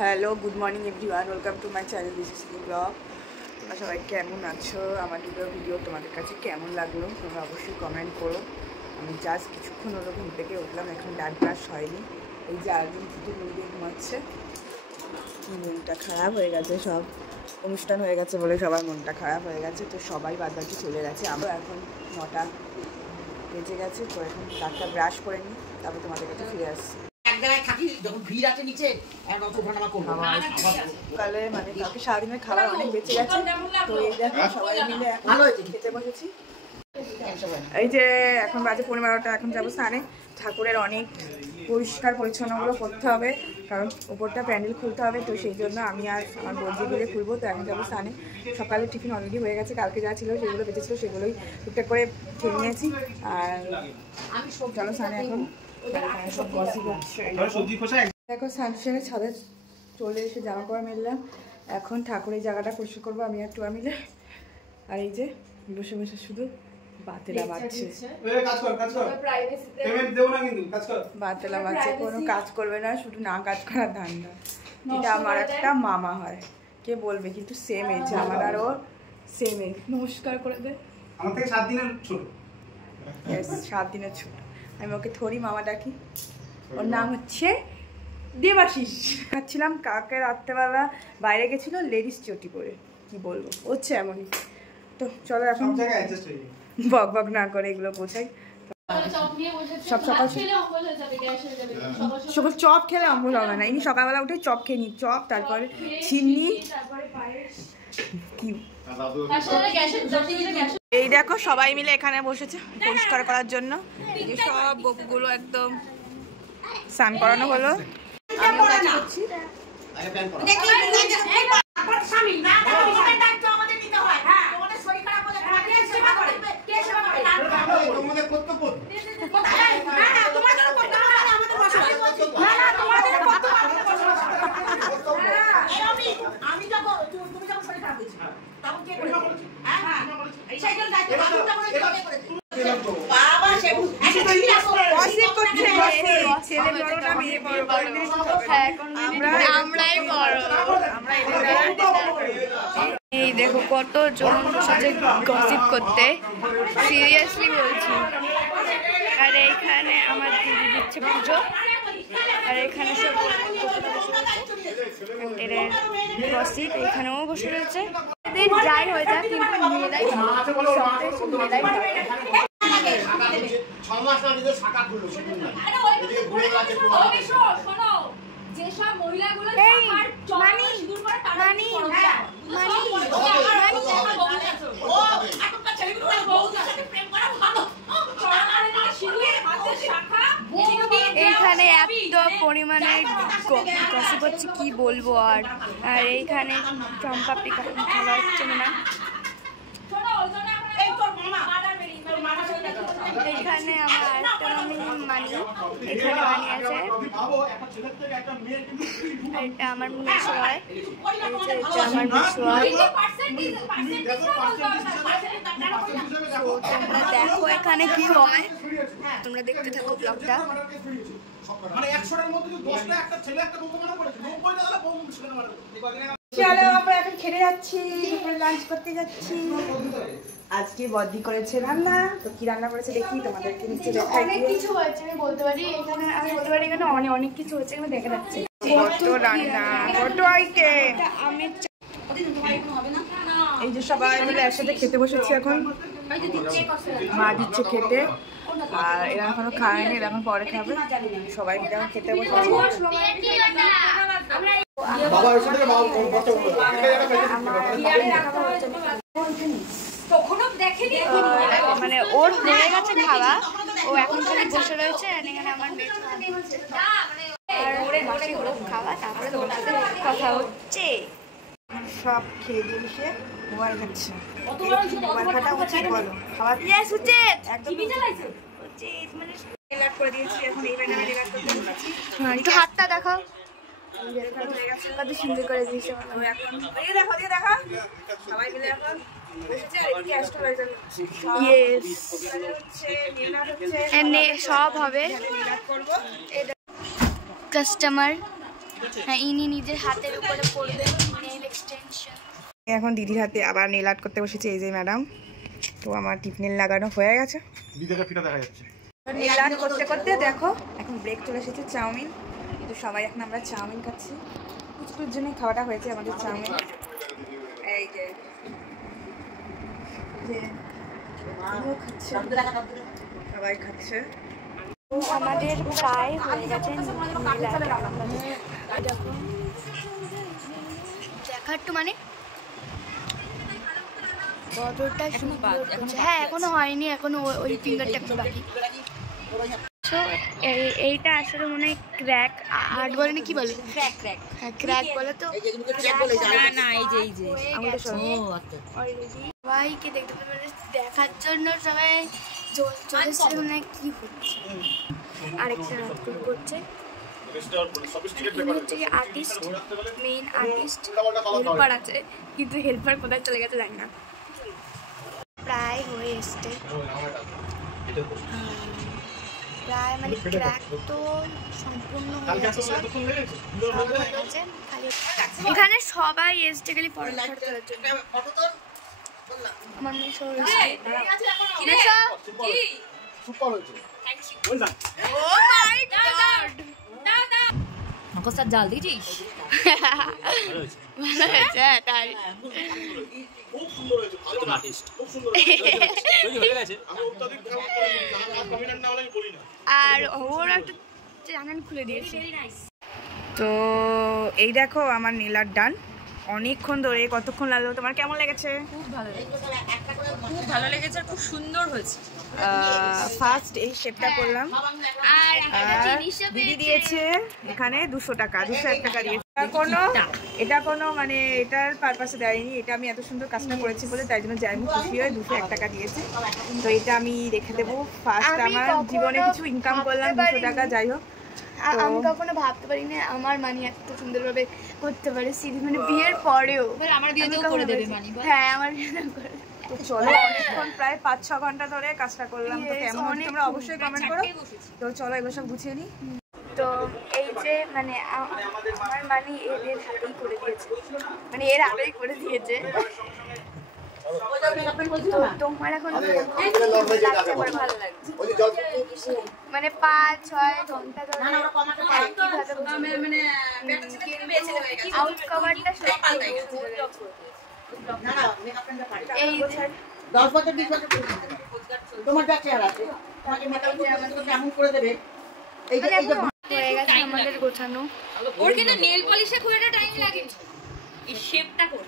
Hello, good morning everyone, welcome to my channel BCC blog. তোমরা সবাই কেমন আছো? আমার ভিডিও তোমাদের কাছে কেমন লাগলো তোমরা অবশ্যই কমেন্ট করো। আমি জাস্ট কিছুক্ষণ হলো ঘুম থেকে উঠলাম, এখন ডান ব্রাশ হয়নি। এই যে আরেকদিন কিছু মুরগি ঘুমাচ্ছে, কি মনটা খারাপ হয়ে গেছে। সব অনুষ্ঠান হয়ে গেছে বলে সবার মনটা খারাপ হয়ে গেছে, তো সবাই বাদবাকি চলে গেছে। আমরা এখন 9টা বেজে গেছে, তো এখন ডাক্তার ব্রাশ করে নিই, তারপর তোমাদের কাছে ফিরে আসছি। সকালে মানে কালকে সারাদিনের খাবার অনেক বেঁচে গেছে, তো এই দেখো সবাই মিলে এখন খেতে বসেছি। এই যে এখন বাজে 11:30, এখন যাবো স্নানে। ঠাকুরের অনেক পরিষ্কার পরিচ্ছন্নগুলো করতে হবে, কারণ উপরটা প্যান্ডেল খুলতে হবে, তো সেই জন্য আমি আর আমার বৌদি মিলে খুলবো। তো এখন যাবো স্নানে। সকালে টিফিন অলরেডি হয়ে গেছে, কালকে যা ছিল সেগুলো বেঁচেছিল সেগুলোই টুকটাক করে খেয়ে নিয়েছি। আর চলো স্নানে এখন। সব গসিপ হচ্ছে, দেখো সানসেনে ছাদে চলে এসে জামা কাপড় মেললাম। এখন ঠাকুরের জায়গাটা পরিষ্কার করবো আমি আর টুয়া মিলে। আর এই যে বসে বসে শুধু বাতেলা বাজছে, বাতেলা বাজছে, কোনো কাজ করবে না, শুধু না কাজ করার ধান্দা। এটা আমার একটা মামা হয়, কে বলবে, কিন্তু সেম এজ আমার আর ওর, সেম এজ। নমস্কার করে দে। আমার থেকে 7 দিনের ছোট। 7 দিনের ছোট। আমি ওকে থরি মামা ডাকি। ওর নাম হচ্ছে দেবাশিস। খাচ্ছিলাম, কাকে রাত্রেবেলা বাইরে গেছিল লেডিস চটি পরে, কি বলবো, হচ্ছে এমনই। তো চলো এখন বক বক না করে এগুলো বোঝাই। সব সকাল সকাল চপ খেলে অম্বল হবে না। ইনি সকালবেলা উঠে চপ খেয়ে নি, চপ, তারপরে চিনি। এই দেখো সবাই মিলে এখানে বসেছে পরিষ্কার করার জন্য। সব বকুগুলো একদম স্নান করানো হলো। আমি কাজ করছি। এই দেখো কত জন সাথে গসিপ করতে, সিরিয়াসলি বলছি। আর এইখানে আমার দিদি দিচ্ছে পুজো, আর এখানে সব গসিপ এখানেও বসে রয়েছে। যাই হয়ে যাক, কিন্তু মেয়েরাই যেসব মহিলাগুলো এইখানে এত পরিমাণে গসিপ হচ্ছে কি বলবো। আর এইখানে চম্পাপি খাওয়া হচ্ছে না। এখানে আমার একটা মানি, এখানে মানি আছে, এটা আমার মিশু হয়, আমার মিশু হয়। তোমরা দেখো এখানে কি হয়, তোমরা দেখতে থাকো ব্লগটা। চলো আমরা এখন খেতে যাচ্ছি, লাঞ্চ করতে যাচ্ছি। আজকে বদ্দি করেছে রান্না, তো কি রান্না করেছে দেখি তোমাদেরকে নিচে দেখাই। অনেক কিছু হয়েছে, আমি বলতে পারি, এখানে আমি বলতে পারি এখানে অনেক কিছু হয়েছে, আমি দেখে যাচ্ছি কত রান্না, কত আইটেম। আমি এই যে সবাই মিলে একসাথে খেতে বসেছি এখন, মা দিচ্ছে খেতে, আর এরা এখনো খায়নি, এরা এখন পরে খাবে। সবাই মিলে এখন খেতে বসেছি। মানে ওর হয়ে গেছে খাওয়া, ও এখন খালি বসে রয়েছে। এখানে আমার খাওয়া, তারপরে তোমার সাথে কথা হচ্ছে। সব খেয়ে দিয়ে এসে মোবাইল খাচ্ছে। মোবাইল খাটা উচিত বলো? খাওয়া উচিত, একদম উচিত। মানে রিলাক্স করে দিয়েছি, এখন এই ব্যাপারে রিলাক্স করতে বসেছি। একটু হাতটা দেখাও, কত সুন্দর করে দিয়েছে। এখন দেখো দেখা সবাই মিলে এখন সব হবে। কাস্টমার হ্যাঁ, ইনি নিজের হাতের উপরে পড়বে নেল এক্সটেনশন। এখন দিদির হাতে আবার নেল আর্ট করতে বসেছি। এই যে ম্যাডাম, তো আমার টিপ নেল লাগানো হয়ে গেছে। নেল আর্ট করতে করতে দেখো এখন ব্রেক চলে এসেছে। চাউমিন, তো সবাই এখন আমরা চাউমিন খাচ্ছি। কিছুর জন্যই খাওয়াটা হয়েছে আমাদের চাউমিন। এই যে খাচ্ছে, সবাই খাচ্ছে। আমাদের প্রায় হয়ে গেছে দেখা একটু মানে বদরটা সুন্দর। হ্যাঁ এখনো হয়নি, এখনো ওই ফিঙ্গারটা একটু বাকি। তো এইটা আসলে মনে হয় ক্র্যাক আর্ট বলে না, কি বলে? ক্র্যাক ক্র্যাক, হ্যাঁ ক্র্যাক বলে। তো না এই যে সবাইকে দেখতে পাবে, দেখার জন্য সবাই চলেছে মনে কি হচ্ছে। আরেকটা করছে আর্টিস্ট, মেইন আর্টিস্ট। হেল্পার আছে কিন্তু হেল্পার কোথায় চলে গেছে জানি না। প্রায় হয়ে এসছে, প্রায় মানে ক্র্যাক তো সম্পূর্ণ হয়ে গেছে। এখানে সবাই এসছে খালি ফটো তোলার জন্য। আমার মেয়ে সব জাল দিয়েছিস? তাই আর ওর একটা চ্যানেল খুলে দিয়েছে। তো এই দেখো আমার নেল আর্ট ডান। অনেকক্ষণ ধরে, কতক্ষণ লাগলো? তোমার কেমন লেগেছে? খুব ভালো লেগেছে, খুব সুন্দর হয়েছে। ফার্স্ট এই শেপটা করলাম, আর দিদি দিয়েছে এখানে 200 টাকা, 201 টাকা দিয়েছে। এটা কোনো মানে এটার পারপাসে দেয়নি, এটা আমি এত সুন্দর কাজটা করেছি বলে তাই জন্য যাই আমি খুশি হয়ে 201 টাকা দিয়েছে। তো এটা আমি রেখে দেবো। ফার্স্ট আমার জীবনে কিছু ইনকাম করলাম 200 টাকা, যাই হোক। আমি কখনো ভাবতে পারি না আমার মানি এত সুন্দরভাবে করতে পারে সিরিজ, মানে বিয়ের পরেও। আমার বিয়েতেও করে দেবে মানি? হ্যাঁ আমার বিয়েতেও করে। তো চলো, অনেকক্ষণ প্রায় 5-6 ঘন্টা ধরে কাজটা করলাম। তো কেমন হচ্ছে তোমরা অবশ্যই কমেন্ট করো। তো চলো এগুলো সব গুছিয়ে নিই। তো এই যে মানে আমার মানি এদের হাতেই করে দিয়েছে, মানে এর আগেই করে দিয়েছে। তোমার এখন ভালো লাগছে মানে 5-6 ঘন্টা ধরে আউট কভারটা এই 10 বছর 20 বছর তোমার চেহারা আছে, তোমাকে মেকআপ কেমন করে দেবে। এই যে হয়ে গেছে আমাদের গোছানো। ওর কিন্তু নেল পলিশে খুব একটা টাইম লাগে, এই শেপটা কর।